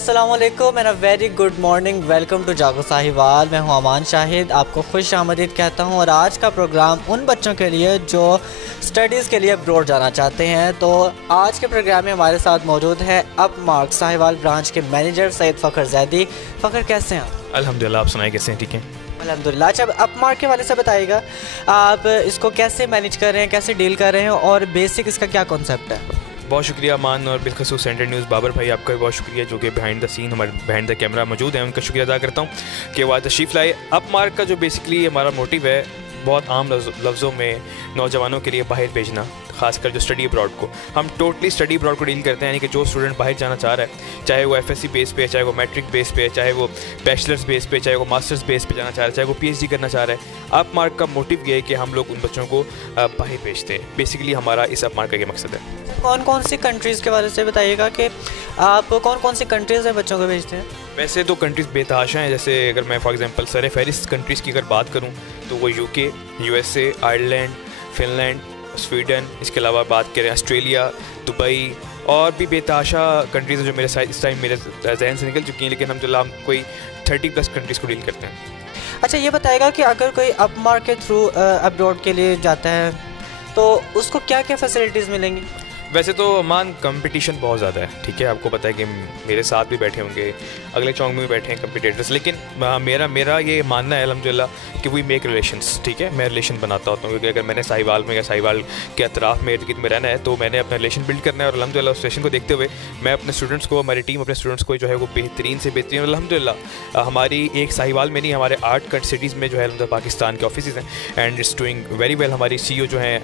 अस्सलामुअलैकुम and a very good morning. Welcome to Jaago Sahiwal. मैं हूं अमान शाहिद, आपको खुश आमदीद कहता हूं। और आज का प्रोग्राम उन बच्चों के लिए जो स्टडीज़ के लिए अब्रॉड जाना चाहते हैं। तो आज के प्रोग्राम में हमारे साथ मौजूद है अपमार्क साहिवाल ब्रांच के मैनेजर सैयद फ़खर जैदी। फ़खर, कैसे हैं आप? अल्हम्दुलिल्लाह, आप सुनाए कैसे हैं? ठीक है अल्हम्दुलिल्लाह। अच्छा, अपमार्क के वाले से बताइएगा, आप इसको कैसे मैनेज कर रहे हैं, कैसे डील कर रहे हैं और बेसिक इसका क्या कॉन्सेप्ट है? बहुत शुक्रिया अमान, और बिलखसूस सेंटर न्यूज़ बाबर भाई, आपका भी बहुत शुक्रिया जो कि बिहाइंड द सीन हमारे बिहाइंड द कैमरा मौजूद है। उनका शुक्रिया अदा करता हूँ कि वह तशरीफ़ लाए। अपमार्क का जो बेसिकली हमारा मोटिव है, बहुत आम लफ्ज़ों में नौजवानों के लिए बाहर भेजना, खासकर जो स्टडी अब्रॉड को, हम टोटली स्टडी अब्रॉड को डील करते हैं। यानी कि जो स्टूडेंट बाहर जाना चाह रहा है, चाहे वो एफएससी बेस पे, चाहे वो मैट्रिक बेस पे, चाहे वो बैचलर्स बेस पे, चाहे वो मास्टर्स बेस पे जाना चाह रहा है, चाहे वो पीएचडी करना चाह रहा है, अपमार्क का मोटिव ये है कि हम लोग उन बच्चों को बाहर भेजते हैं। बेसिकली हमारा इस अपमार्क का ये मकसद है। कौन कौन सी कंट्रीज़ के बारे से बताइएगा कि आप कौन कौन सी कंट्रीज़ में बच्चों को भेजते हैं? वैसे तो कंट्रीज़ बेतहाशा हैं। जैसे अगर मैं फॉर एग्जांपल सर फहरिस्त कंट्रीज़ की अगर बात करूं तो वो UK, USA, Ireland, Finland, Sweden, इसके अलावा बात करें ऑस्ट्रेलिया, दुबई, और भी बेतहाशा कंट्रीज़ जो मेरे साथ इस टाइम मेरे जहन से निकल चुकी हैं, लेकिन अल्हम्दुलिल्लाह हम कोई 30+ कंट्रीज़ को डील करते हैं। अच्छा, ये बताएगा कि अगर कोई अपमार्क के थ्रू अब्रॉड के लिए जाता है तो उसको क्या क्या फैसिलिटीज़ मिलेंगी? वैसे तो अमान कंपटीशन बहुत ज़्यादा है, ठीक है। आपको पता है कि मेरे साथ भी बैठे होंगे, अगले चौंक में भी बैठे हैं कंपटीटर्स, लेकिन मेरा ये मानना है अल्हम्दुलिल्लाह कि वी मेक रिलेशंस, ठीक है। मैं रिलेशन बनाता होता हूँ, क्योंकि अगर मैंने साहिवाल में या साहिवाल के अतराफ़ में इर्द गिर्द में रहना है तो मैंने अपना रिलेशन बिल्ड करना है। और अल्हम्दुलिल्लाह उस रिलेशन को देखते हुए मैं अपने स्टूडेंट्स को, हमारी टीम अपने स्टूडेंट्स को जो है वो बेहतरीन से बेहतरीन, अल्हम्दुलिल्लाह हमारी एक साहिवाल में नहीं, हमारे 8 सिटीज़ में जो है पाकिस्तान के ऑफिस हैं and it's doing very well. हमारी CEO जो हैं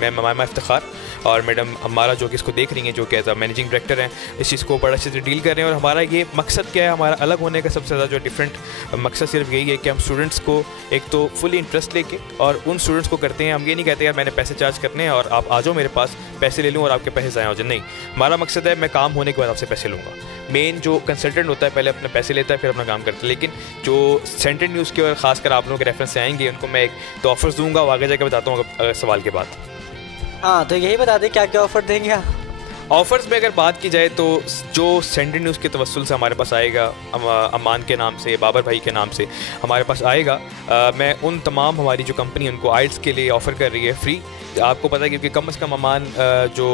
मैम ममामा इफ्तिखार और मैडम हमारा जो कि इसको देख रही हैं, जो कि एज अ मैनेजिंग डायरेक्टर हैं, इस चीज़ को बड़ा अच्छे से डील कर रहे हैं। और हमारा ये मकसद क्या है, हमारा अलग होने का सबसे ज़्यादा जो डिफरेंट मकसद सिर्फ यही है कि हम स्टूडेंट्स को एक तो फुली इंटरेस्ट लेके और उन स्टूडेंट्स को करते हैं। हम ये नहीं कहते यार मैंने पैसे चार्ज करने हैं और आप आ जाओ मेरे पास, पैसे ले लूँ और आपके पैसे ज़ाया हो जाए। नहीं, हमारा मकसद है मैं काम होने के बाद आपसे पैसे लूँगा। मेन जो कंसल्टेंट होता है पहले अपने पैसे लेता है, फिर अपना काम करता है। लेकिन जो सेंटर न्यूज़ के और ख़ासकर आप लोगों के रेफरेंस से आएंगे, उनको मैं एक तो ऑफर्स दूँगा, वो आगे जाकर बताता हूँ सवाल के बाद। हाँ, तो यही बता दें क्या क्या ऑफ़र देंगे आप? ऑफ़र्स में अगर बात की जाए तो जो सेंटर न्यूज़ के तवस्सुल से हमारे पास आएगा, अमान के नाम से, बाबर भाई के नाम से हमारे पास आएगा, मैं उन तमाम हमारी जो कंपनी उनको आइल्स के लिए ऑफ़र कर रही है फ्री। आपको पता है क्योंकि कम से कम अमान जो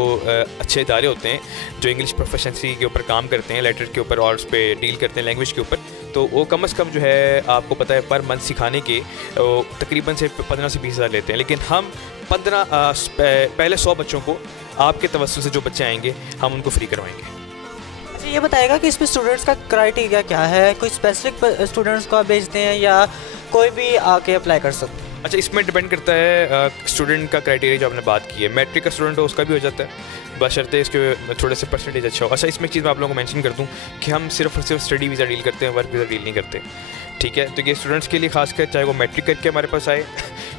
अच्छे इदारे होते हैं जो इंग्लिश प्रोफिशिएंसी के ऊपर काम करते हैं, लेटर के ऊपर और उस पर डील करते हैं लैंग्वेज के ऊपर, तो वो कम से कम जो है आपको पता है पर मंथ सिखाने के तकरीबन से 15 से 20 हज़ार लेते हैं। लेकिन हम पहले 100 बच्चों को आपके तवस्सुल से जो बच्चे आएंगे हम उनको फ्री करवाएंगे। अच्छा, ये बताएगा कि इसमें स्टूडेंट्स का क्राइटेरिया क्या है? कोई स्पेसिफिक स्टूडेंट्स को आप भेजते हैं या कोई भी आके अप्लाई कर सकते हैं? अच्छा, इसमें डिपेंड करता है स्टूडेंट का क्राइटेरिया। जो आपने बात की है, मैट्रिक का स्टूडेंट हो उसका भी हो जाता है, बशर्ते इसके थोड़े से परसेंटेज अच्छा हो। अच्छा, इसमें एक चीज़ मैं आप लोगों को मेंशन कर दूं कि हम सिर्फ और सिर्फ स्टडी वीज़ा डील करते हैं, वर्क वीज़ा डील नहीं करते, ठीक है। तो ये स्टूडेंट्स के लिए खासकर, चाहे वो मैट्रिक करके हमारे पास आए,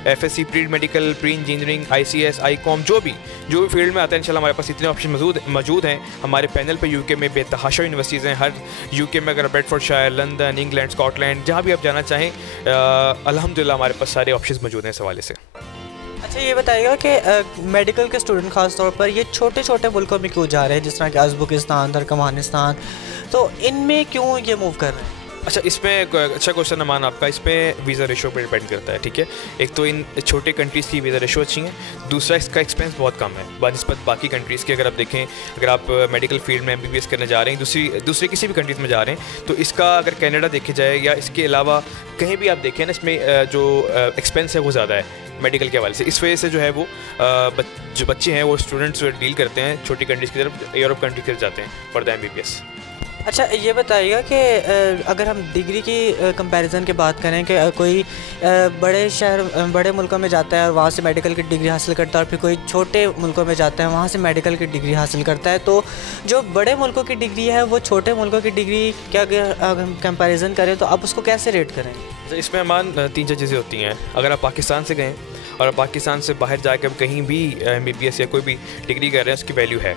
FSc, pre medical, pre engineering, ICS, ICOM, जो भी फील्ड में आते हैं, इंशाल्लाह हमारे पास इतने ऑप्शन मौजूद हैं। हमारे पैनल पे यूके में बेतहाशा यूनिवर्सिटीज़ हैं। हर यूके में अगर बेडफोर्डशायर, लंदन, इंग्लैंड, स्कॉटलैंड, जहाँ भी आप जाना चाहें, अल्हम्दुलिल्लाह हमारे पास सारे ऑप्शन मौजूद हैं इस हवाले से। अच्छा, ये बताइएगा कि मेडिकल के स्टूडेंट ख़ास तौर पर ये छोटे छोटे मुल्कों में क्यों जा रहे हैं, जिस तरह कि अज़बकिस्तान, तुर्कमेनिस्तान, तो इनमें क्यों ये मूव कर रहे हैं? अच्छा, इसमें अच्छा क्वेश्चन है मान आपका। इसमें वीज़ा रेशो पर डिपेंड करता है, ठीक है। एक तो इन छोटे कंट्रीज़ की वीज़ा रेशो अच्छी है, दूसरा इसका एक्सपेंस बहुत कम है बनिस्बत बाकी कंट्रीज़ के। अगर आप देखें, अगर आप मेडिकल फील्ड में MBBS करने जा रहे हैं, दूसरे किसी भी कंट्रीज़ में जा रहे हैं, तो इसका अगर कनाडा देखे जाए या इसके अलावा कहीं भी आप देखें ना, इसमें जो एक्सपेंस है वो ज़्यादा है मेडिकल के हवाले से। इस वजह से जो है वो जो बच्चे हैं वो स्टूडेंट्स डील करते हैं छोटी कंट्रीज़ की तरफ, यूरोप कंट्री की तरफ जाते हैं फॉर द MBBS। अच्छा, ये बताइएगा कि अगर हम डिग्री की कंपैरिजन की बात करें कि कोई बड़े मुल्कों में जाता है और वहाँ से मेडिकल की डिग्री हासिल करता है, और फिर कोई छोटे मुल्कों में जाता है वहाँ से मेडिकल की डिग्री हासिल करता है, तो जो बड़े मुल्कों की डिग्री है वो छोटे मुल्कों की डिग्री क्या अगर हम कंपैरिजन करें तो आप उसको कैसे रेट करें? तो इसमें अमान 3-4 चीज़ें होती हैं। अगर आप पाकिस्तान से गए और पाकिस्तान से बाहर जाकर कहीं भी MBBS या कोई भी डिग्री कर रहे हैं, उसकी वैल्यू है,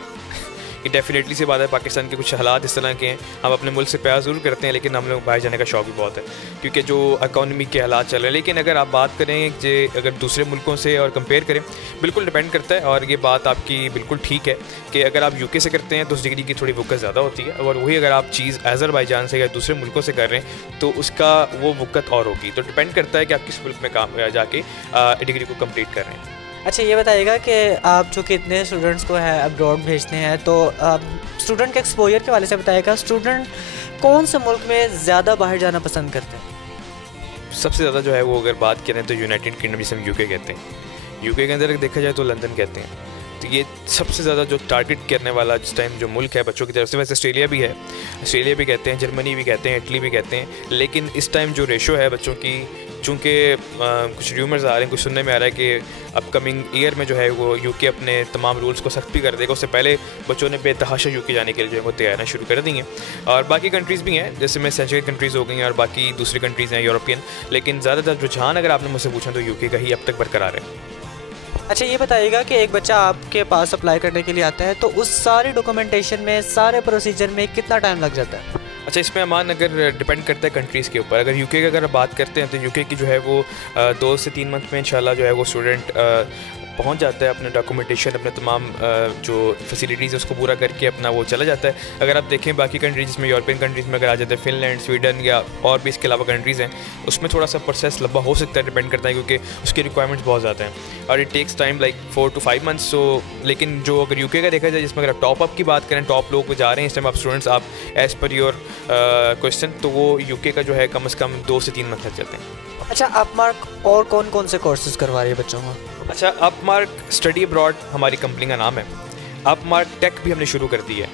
कि डेफिनेटली से बात है, पाकिस्तान के कुछ हालात इस तरह के हैं, हम अपने मुल्क से प्यार ज़रूर करते हैं लेकिन हम लोग बाहर जाने का शौक़ भी बहुत है क्योंकि जो इकॉनमी के हालात चल रहे हैं। लेकिन अगर आप बात करें कि अगर दूसरे मुल्कों से और कंपेयर करें, बिल्कुल डिपेंड करता है। और ये बात आपकी बिल्कुल ठीक है कि अगर आप यूके से करते हैं तो उस डिग्री की थोड़ी वक़्त ज़्यादा होती है, और वही अगर आप चीज़ अज़रबैजान से या दूसरे मुल्कों से कर रहे हैं तो उसका वो वक़्त और होगी। तो डिपेंड करता है कि आप किस मुल्क में काम जाके डिग्री को कंप्लीट कर रहे हैं। अच्छा ये बताइएगा कि आप जो कि इतने स्टूडेंट्स को है अब्रॉड भेजते हैं, तो स्टूडेंट के एक्सपोजर के वाले से बताइएगा, स्टूडेंट कौन से मुल्क में ज़्यादा बाहर जाना पसंद करते हैं? सबसे ज़्यादा जो है वो अगर बात करें तो यूनाइटेड किंगडम, जिसे हम यूके कहते हैं, यूके के अंदर देखा जाए तो लंदन कहते हैं। तो ये सबसे ज़्यादा जो टारगेट करने वाला जिस टाइम जो मुल्क है बच्चों की तरफ से, वैसे ऑस्ट्रेलिया भी है, ऑस्ट्रेलिया भी कहते हैं, जर्मनी भी कहते हैं, इटली भी कहते हैं। लेकिन इस टाइम जो रेशो है बच्चों की, चूँकि कुछ र्यूमर्स आ रहे हैं, कुछ सुनने में आ रहा है कि अपकमिंग ईयर में जो है वो यूके अपने तमाम रूल्स को सख्त भी कर देगा। उससे पहले बच्चों ने बेतहाशा यूके जाने के लिए जो है वो तैयारियाँ शुरू कर दी हैं। और बाकी कंट्रीज़ भी हैं, जैसे में सेंचुरी कंट्रीज़ हो गई हैं और बाकी दूसरी कंट्रीज़ हैं यूरोपियन, लेकिन ज़्यादातर रुझान अगर आपने मुझसे पूछा तो यूके का ही अब तक बरकरार है। अच्छा ये बताइएगा कि एक बच्चा आपके पास अप्लाई करने के लिए आता है तो उस सारे डॉक्यूमेंटेशन में, सारे प्रोसीजर में कितना टाइम लग जाता है? अच्छा, इसमें अमान अगर डिपेंड करता है कंट्रीज़ के ऊपर। अगर यूके की अगर बात करते हैं तो यूके की जो है वो 2 से 3 मंथ में इंशाल्लाह जो है वो स्टूडेंट पहुंच जाता है, अपने डॉक्यूमेंटेशन, अपने तमाम जो फैसिलिटीज़ है उसको पूरा करके अपना वो चला जाता है। अगर आप देखें बाकी कंट्रीज़ जिसमें यूरोपियन कंट्रीज़ में अगर आ जाते हैं, फिनलैंड, स्वीडन या और भी इसके अलावा कंट्रीज़ हैं, उसमें थोड़ा सा प्रोसेस लंबा हो सकता है, डिपेंड करता है क्योंकि उसकी रिक्वायरमेंट्स बहुत ज़्यादा हैं और it takes time like 4 to 5 months. So लेकिन जो अगर यूके का देखा जाए, जिसमें अगर आप टॉप अप की बात करें, टॉप लोग जा रहे हैं इस टाइम आप स्टूडेंट्स, आप एज़ पर योर क्वेश्चन, तो वो यूके का जो है कम से कम 2 से 3 मंथ लग जाते हैं। अच्छा अपमार्क और कौन कौन से कोर्सेज करवा रही है बच्चों को? अच्छा, अपमार्क स्टडी अब्रॉड हमारी कंपनी का नाम है। अपमार्क टेक भी हमने शुरू कर दी है।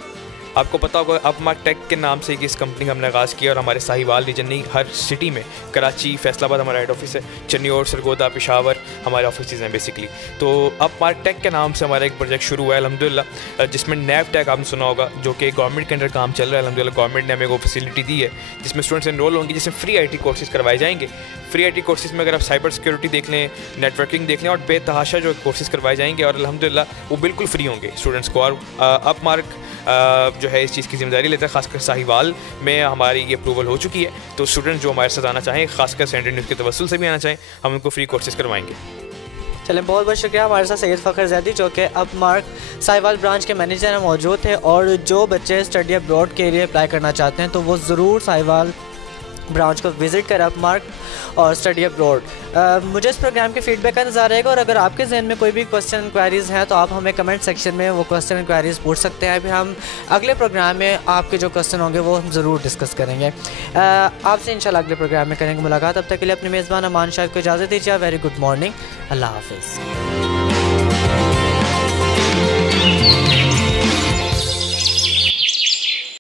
आपको पता होगा अपमार्क टेक के नाम से इस कंपनी का हमने आगाज़ किया और हमारे साहिवाल रीजन नहीं, हर सिटी में, कराची, फैसलाबाद हमारा हेड ऑफिस है, चन्नीऔर, सरगोदा, पेशावर हमारे ऑफिस हैं बेसिकली। तो अपमार्क टेक के नाम से हमारा एक प्रोजेक्ट शुरू हुआ है अल्हम्दुलिल्लाह, जिसमें नैब टेक आपने सुना होगा, जो कि गवर्नमेंट के अंडर काम चल रहा है अल्हम्दुलिल्लाह। गवर्नमेंट ने हमें वो फैसिलिटी दी है जिसमें स्टूडेंट्स एनरोल होंगे, जिसमें फ्री IT कोर्सेज करवाए जाएंगे। फ्री IT कोर्सेज में अगर आप साइबर सिक्योरिटी देख लें, नेटवर्किंग देख लें, और बेतहाशा जो कोर्सेज करवाए जाएंगे और अल्हम्दुलिल्लाह वो बिल्कुल फ्री होंगे स्टूडेंट्स को। और अपमार्क जो है इस चीज़ की जिम्मेदारी लेता है, खासकर साहिवाल में हमारी ये अप्रूवल हो चुकी है। तो स्टूडेंट जो हमारे साथ आना चाहें, खासकर सेंट्रल न्यूज़ के तवस्सुल से भी आना चाहें, हम उनको फ्री कोर्सेज करवाएंगे। चलें, बहुत बहुत शुक्रिया। हमारे साथ सैयद फ़खर ज़ैदी जो कि अपमार्क साहिवाल ब्रांच के मैनेजर हैं मौजूद थे, और जो बच्चे स्टडी अब्रॉड के लिए अप्लाई करना चाहते हैं तो वो ज़रूर साहिवाल ब्रांच को विज़िट करें, अपमार्क और स्टडी अब्रॉड। मुझे इस प्रोग्राम के फीडबैक का इंतज़ार रहेगा, और अगर आपके जहन में कोई भी क्वेश्चन इंक्वायरीज़ हैं तो आप हमें कमेंट सेक्शन में वो क्वेश्चन इंक्वायरीज़ पूछ सकते हैं। फिर हम अगले प्रोग्राम में आपके जो क्वेश्चन होंगे वो हम ज़रूर डिस्कस करेंगे। आपसे इंशाल्लाह अगले प्रोग्राम में करेंगे मुलाकात। अब तक के लिए अपने मेज़बान अमान शाह को इजाज़त दीजिए। वेरी गुड मॉर्निंग, अल्लाह हाफ़िज़।